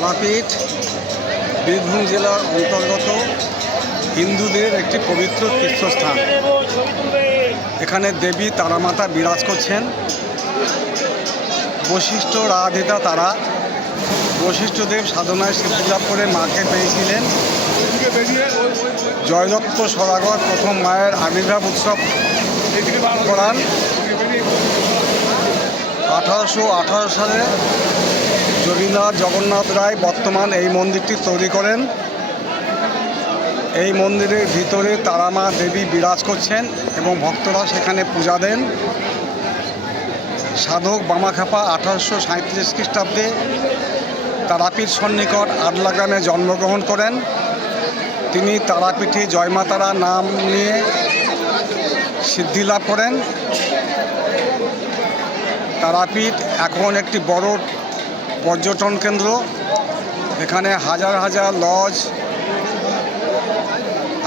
তারাপীঠ বীরভূম জেলার অন্তর্গত হিন্দুদের একটি পবিত্র তীর্থস্থান। এখানে দেবী তারামাতা বিরাজ করছেন। বশিষ্ঠ রাধিতা তারা বশিষ্ঠদেব সাধনায় সিদ্ধিলাভ করে মাকে পেয়েছিলেন। জয়দত্ত সদাগর প্রথম মায়ের আবির্ভাব উৎসব করান। 1818 সালে যোগীনাথ জগন্নাথ রায় বর্তমান এই মন্দিরটি তৈরি করেন। এই মন্দিরের ভিতরে তারামা দেবী বিরাজ করছেন এবং ভক্তরা সেখানে পূজা দেন। সাধক বামাখ্যাপা 1837 খ্রিস্টাব্দে তারাপীঠ সন্নিকট আদলা গ্রামে জন্মগ্রহণ করেন। তিনি তারাপীঠে জয়মাতারা নাম নিয়ে সিদ্ধি লাভ করেন। তারাপীঠ এখন একটি বড় পর্যটন কেন্দ্র। এখানে হাজার হাজার লজ,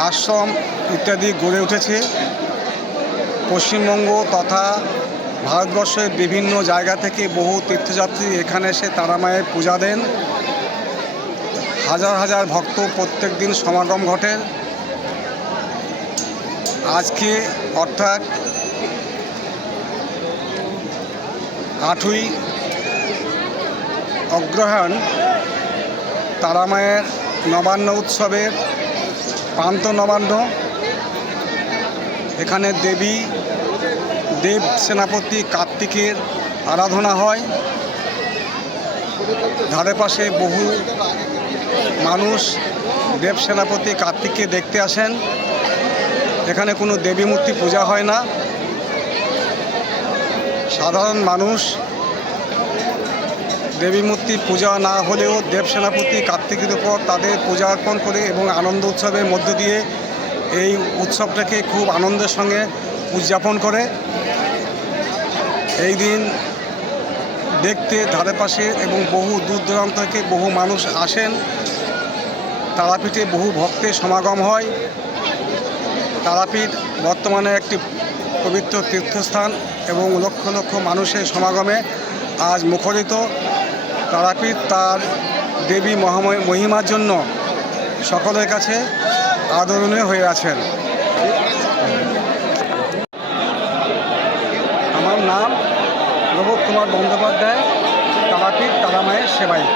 আশ্রম ইত্যাদি গড়ে উঠেছে। পশ্চিমবঙ্গ তথা ভারতবর্ষের বিভিন্ন জায়গা থেকে বহু তীর্থযাত্রী এখানে এসে তারামায়ের পূজা দেন। হাজার হাজার ভক্ত প্রত্যেক দিন সমাগম ঘটে। আজকে অর্থাৎ 8ই অগ্রহায়ণ তারামায়ের নবান্ন উৎসবের প্রান্ত নবান্ন। এখানে দেব সেনাপতি কার্তিকের আরাধনা হয়। ধারে পাশে বহু মানুষ দেব সেনাপতি কার্তিককে দেখতে আসেন। এখানে কোনো দেবী মূর্তি পূজা হয় না। সাধারণ মানুষ দেবী মূর্তি পূজা না হলেও দেব সেনাপতি কার্তিকের উপর তাদের পূজা অর্পণ করে এবং আনন্দ উৎসবের মধ্য দিয়ে এই উৎসবটাকে খুব আনন্দের সঙ্গে উদযাপন করে। এই দিন দেখতে ধারে পাশে এবং বহু দূর দূরান্ত থেকে বহু মানুষ আসেন। তারাপীঠে বহু ভক্তের সমাগম হয়। তারাপীঠ বর্তমানে একটি পবিত্র তীর্থস্থান এবং লক্ষ লক্ষ মানুষের সমাগমে আজ মুখরিত। তারাপীঠ তার দেবী মহিমার জন্য সকলের কাছে আদরণীয় হয়ে আছেন। আমার নাম প্রবোধ কুমার বন্দ্যোপাধ্যায়, তারাপীঠ তারামায়ের সেবায়িত।